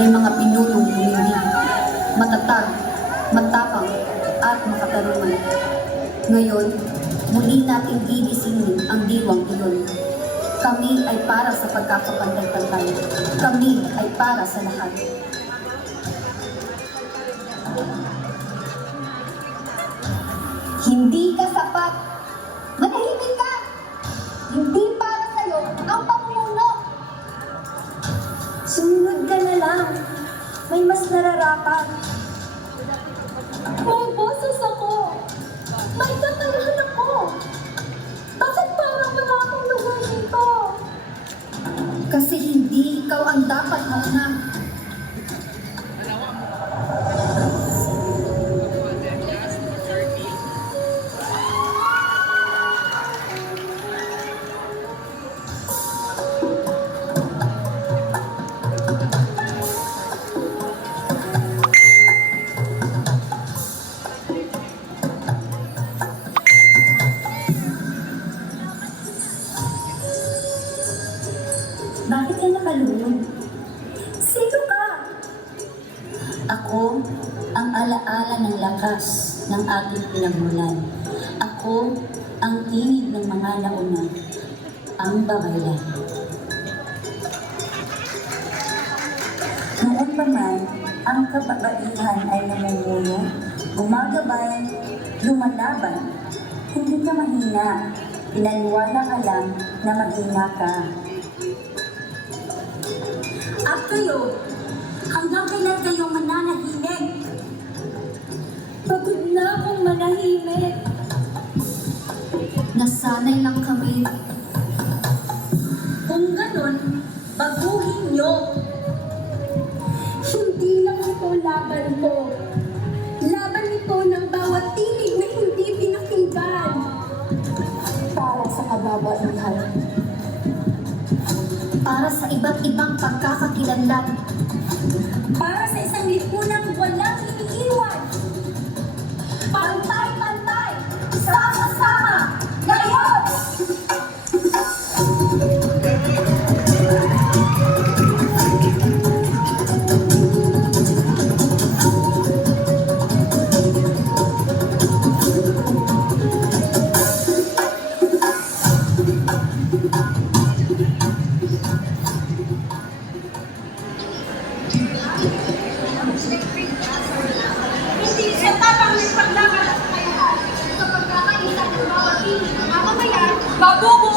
May mga pinunong tuminig, matatag, matapang, at makatarungan. Ngayon, muli nating gigisingin ang diwang iyon. Kami ay para sa pagkakapantay-pantay. Kami ay para sa lahat. Hindi ka sapat. Manahimik ka. Hindi para sa'yo ang pamumuno. Sumunod ka na lang. May mas nararapat. May boses ako. May kakayahan ako. Bakit parang wala akong lugar dito? Kasi hindi ikaw ang dapat mauna. Bakit ka nakalunod? Sino ka? Ako ang alaala ng lakas ng ating pinagmulan. Ako ang tinig ng mga nauna, ang babaylan. Noon pa man, ang kababaihan ay namumuno, gumagabay, lumalaban. Hindi ka mahina, pinaniwala ka lang na mahina ka. At kayo, hanggang kailan kayo mananahimik? Pagod na akong manahimik. Nasanay lang kami. Kung ganon, baguhin nyo. Hindi lang ito laban ko. Laban ito ng bawat tinig na hindi pinakinggan. Para sa kababaihan. Para sa iba't ibang pagkakakilanlan. Para sa isang lipunang walang iniiwan. Pantay-pantay! Sama-sama! Ngayon! Hindi sa tapang ng paglakad at kakayahan sa pagkakaisa ng bawat tinig ng mamamayan, mabubuo